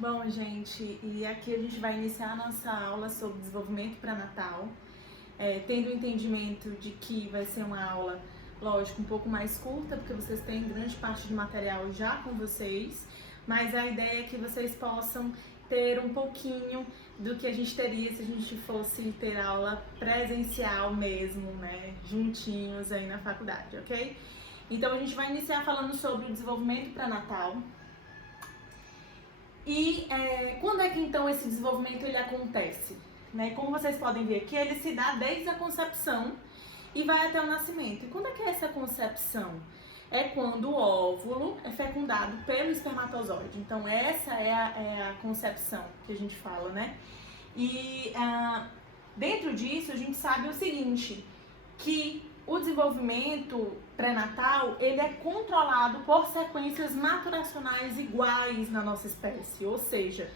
Bom, gente, e aqui a gente vai iniciar a nossa aula sobre desenvolvimento pré-natal, tendo o entendimento de que vai ser uma aula, lógico, um pouco mais curta, porque vocês têm grande parte do material já com vocês, mas a ideia é que vocês possam ter um pouquinho do que a gente teria se a gente fosse ter aula presencial mesmo, né, juntinhos aí na faculdade, ok? Então a gente vai iniciar falando sobre o desenvolvimento pré-natal. E quando é que então esse desenvolvimento ele acontece? Né? Como vocês podem ver aqui, ele se dá desde a concepção e vai até o nascimento. E quando é que é essa concepção? É quando o óvulo é fecundado pelo espermatozoide. Então essa é a concepção que a gente fala, né? E dentro disso a gente sabe o seguinte, que o desenvolvimento pré-natal, ele é controlado por sequências maturacionais iguais na nossa espécie, ou seja,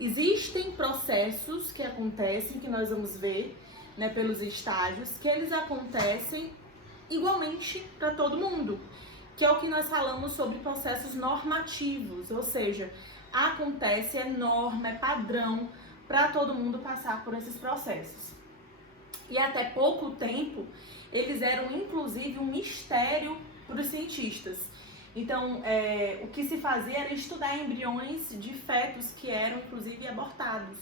existem processos que acontecem, que nós vamos ver, né, pelos estágios, que eles acontecem igualmente para todo mundo, que é o que nós falamos sobre processos normativos, ou seja, acontece, é norma, é padrão para todo mundo passar por esses processos. E até pouco tempo, eles eram inclusive um mistério para os cientistas. Então, o que se fazia era estudar embriões de fetos que eram inclusive abortados,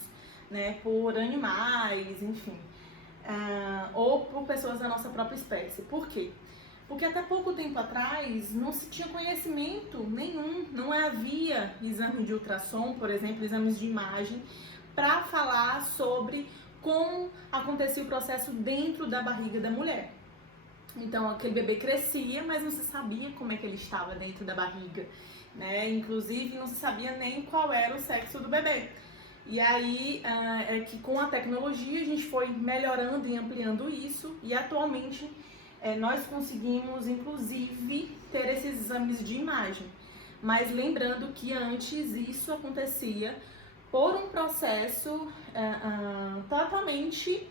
né, por animais, enfim, ou por pessoas da nossa própria espécie. Por quê? Porque até pouco tempo atrás não se tinha conhecimento nenhum, não havia exame de ultrassom, por exemplo, exames de imagem, para falar sobre como acontecia o processo dentro da barriga da mulher. Então aquele bebê crescia, mas não se sabia como é que ele estava dentro da barriga, né? Inclusive não se sabia nem qual era o sexo do bebê. E aí é que com a tecnologia a gente foi melhorando e ampliando isso, e atualmente nós conseguimos inclusive ter esses exames de imagem. Mas lembrando que antes isso acontecia por um processo totalmente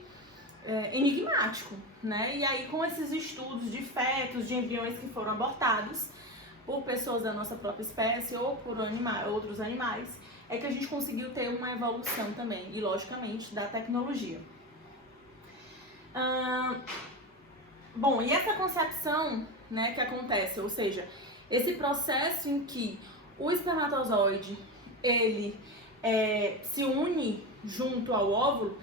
enigmático, né? E aí com esses estudos de fetos, de embriões que foram abortados por pessoas da nossa própria espécie ou por outros animais, é que a gente conseguiu ter uma evolução também, e logicamente da tecnologia. Bom, e essa concepção, né, que acontece, ou seja, esse processo em que o espermatozoide, ele se une junto ao óvulo,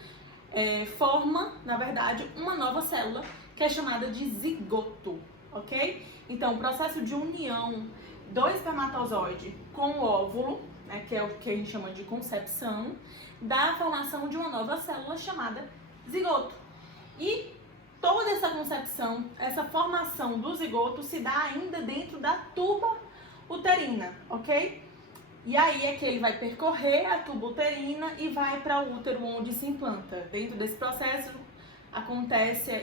forma, na verdade, uma nova célula que é chamada de zigoto, ok? Então, o processo de união do espermatozoide com o óvulo, né, que é o que a gente chama de concepção, dá a formação de uma nova célula chamada zigoto. E toda essa concepção, essa formação do zigoto se dá ainda dentro da tuba uterina, ok? E aí é que ele vai percorrer a tuba uterina e vai para o útero onde se implanta. Dentro desse processo,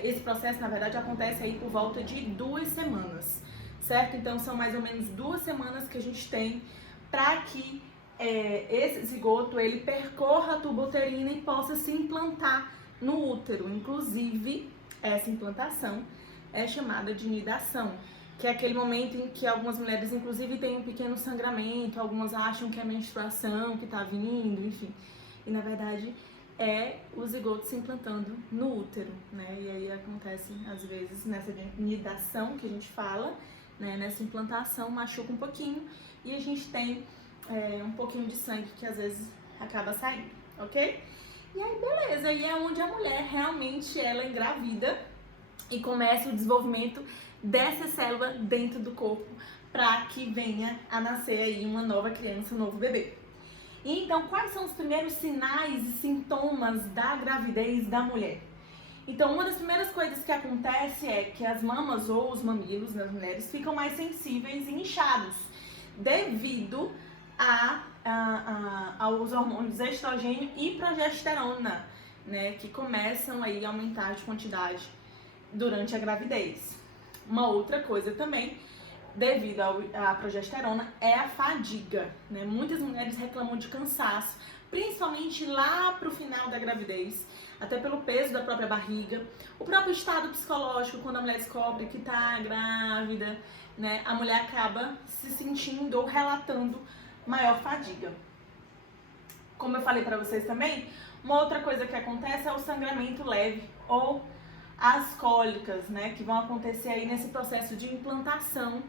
esse processo na verdade acontece aí por volta de 2 semanas, certo? Então são mais ou menos 2 semanas que a gente tem para que esse zigoto ele percorra a tuba uterina e possa se implantar no útero. Inclusive, essa implantação é chamada de nidação, que é aquele momento em que algumas mulheres, inclusive, têm um pequeno sangramento, algumas acham que é menstruação que está vindo, enfim. E, na verdade, é o zigoto se implantando no útero, né? E aí acontece, às vezes, nessa nidação que a gente fala, né? Nessa implantação, machuca um pouquinho e a gente tem um pouquinho de sangue que, às vezes, acaba saindo, ok? E aí, beleza, e é onde a mulher realmente, ela engravida e começa o desenvolvimento dessa célula dentro do corpo para que venha a nascer aí uma nova criança, um novo bebê. E então, quais são os primeiros sinais e sintomas da gravidez da mulher? Então, uma das primeiras coisas que acontece é que as mamas ou os mamilos das mulheres ficam mais sensíveis e inchados devido aos hormônios estrogênio e progesterona, né, que começam aí a aumentar de quantidade durante a gravidez. Uma outra coisa também, devido à progesterona, é a fadiga, né? Muitas mulheres reclamam de cansaço, principalmente lá pro final da gravidez, até pelo peso da própria barriga, o próprio estado psicológico, quando a mulher descobre que tá grávida, né? A mulher acaba se sentindo ou relatando maior fadiga. como eu falei pra vocês também, uma outra coisa que acontece é o sangramento leve ou as cólicas, né, que vão acontecer aí nesse processo de implantação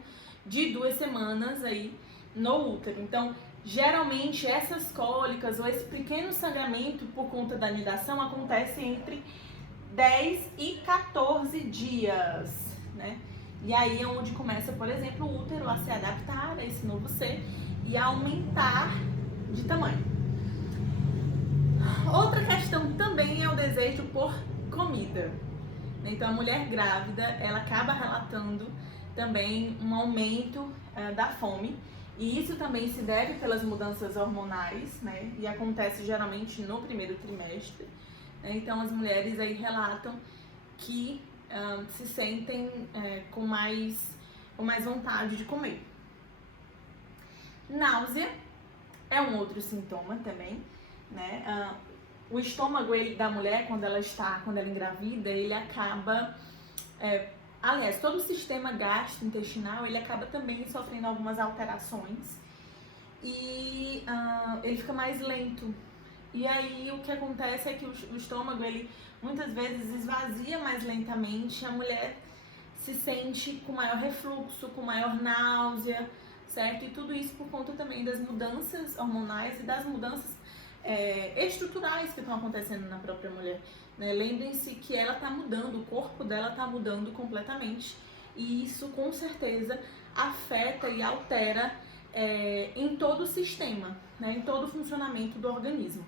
de 2 semanas aí no útero. Então, geralmente essas cólicas ou esse pequeno sangramento por conta da anidação acontece entre 10 e 14 dias, né? E aí é onde começa, por exemplo, o útero a se adaptar a esse novo ser e a aumentar de tamanho. Outra questão também é o desejo por comida. Então, a mulher grávida, ela acaba relatando também um aumento da fome. E isso também se deve pelas mudanças hormonais, né? E acontece geralmente no primeiro trimestre. Então, as mulheres aí relatam que se sentem com mais vontade de comer. Náusea é um outro sintoma também, né? O estômago da mulher, quando ela engravida, ele acaba... aliás, todo o sistema gastrointestinal, ele acaba também sofrendo algumas alterações e ele fica mais lento. E aí o que acontece é que o estômago, ele muitas vezes esvazia mais lentamente, a mulher se sente com maior refluxo, com maior náusea, certo? E tudo isso por conta também das mudanças hormonais e das mudanças estruturais que estão acontecendo na própria mulher, né? Lembrem-se que ela está mudando, o corpo dela está mudando completamente e isso com certeza afeta e altera em todo o sistema, né? Em todo o funcionamento do organismo.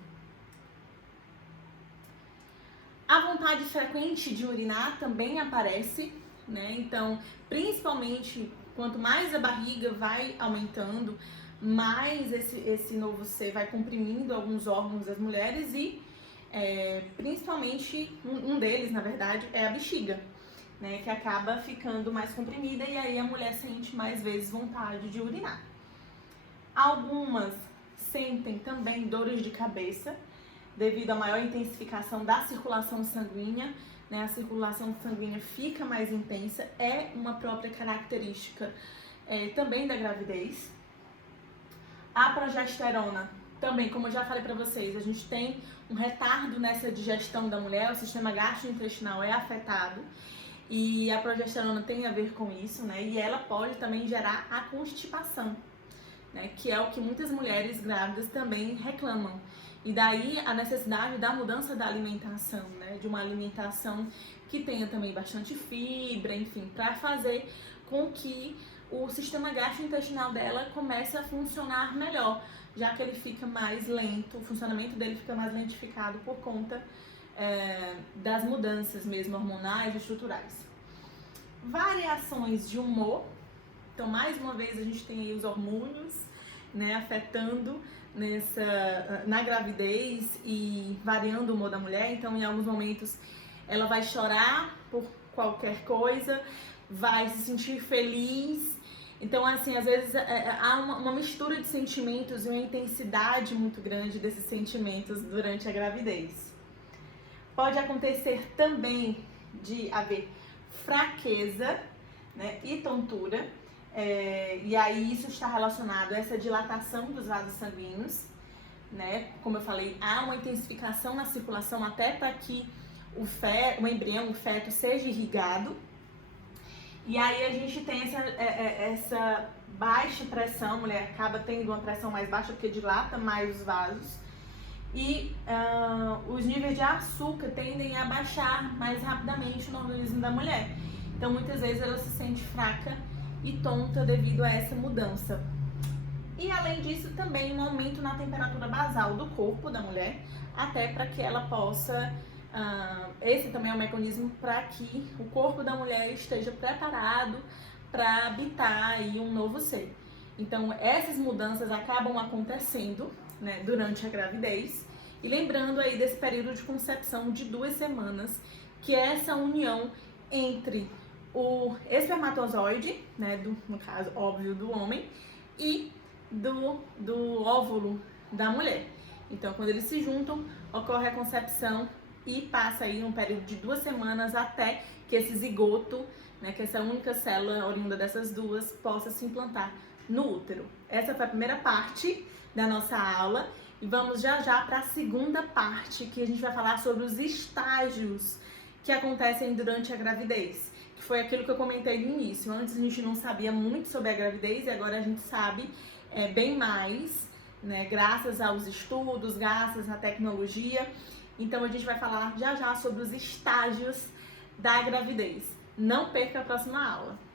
A vontade frequente de urinar também aparece, né? Então, principalmente quanto mais a barriga vai aumentando, mais esse novo ser vai comprimindo alguns órgãos das mulheres e principalmente um deles, na verdade, é a bexiga, né? Que acaba ficando mais comprimida e aí a mulher sente mais vezes vontade de urinar. Algumas sentem também dores de cabeça, devido à maior intensificação da circulação sanguínea, né? A circulação sanguínea fica mais intensa, é uma própria característica também da gravidez. A progesterona, também, como eu já falei para vocês, a gente tem um retardo nessa digestão da mulher, o sistema gastrointestinal é afetado e a progesterona tem a ver com isso, né? E ela pode também gerar a constipação, né? Que é o que muitas mulheres grávidas também reclamam. E daí a necessidade da mudança da alimentação, né? De uma alimentação que tenha também bastante fibra, enfim, para fazer com que o sistema gastrointestinal dela comece a funcionar melhor, já que ele fica mais lento, o funcionamento dele fica mais lentificado por conta das mudanças mesmo hormonais e estruturais. Variações de humor, então mais uma vez a gente tem aí os hormônios, né, afetando na gravidez e variando o humor da mulher. Então em alguns momentos ela vai chorar por qualquer coisa, vai se sentir feliz. Então, assim, às vezes há uma mistura de sentimentos e uma intensidade muito grande desses sentimentos durante a gravidez. Pode acontecer também de haver fraqueza, né, e tontura, e aí isso está relacionado a essa dilatação dos vasos sanguíneos, né? Como eu falei, há uma intensificação na circulação até para que o embrião, o feto, seja irrigado. E aí a gente tem essa baixa pressão, a mulher acaba tendo uma pressão mais baixa porque dilata mais os vasos. E os níveis de açúcar tendem a baixar mais rapidamente no organismo da mulher. Então muitas vezes ela se sente fraca e tonta devido a essa mudança. E além disso também um aumento na temperatura basal do corpo da mulher, até para que ela possa... esse também é um mecanismo para que o corpo da mulher esteja preparado para habitar aí um novo ser. Então essas mudanças acabam acontecendo, né, durante a gravidez. E lembrando aí desse período de concepção de 2 semanas, que é essa união entre o espermatozoide, né, no caso óbvio do homem, e do óvulo da mulher. Então quando eles se juntam, ocorre a concepção e passa aí um período de 2 semanas até que esse zigoto, né, que essa única célula oriunda dessas duas, possa se implantar no útero. Essa foi a primeira parte da nossa aula e vamos já já para a segunda parte, que a gente vai falar sobre os estágios que acontecem durante a gravidez, que foi aquilo que eu comentei no início. Antes a gente não sabia muito sobre a gravidez e agora a gente sabe bem mais, né, graças aos estudos, graças à tecnologia. Então a gente vai falar já já sobre os estágios da gravidez. Não perca a próxima aula.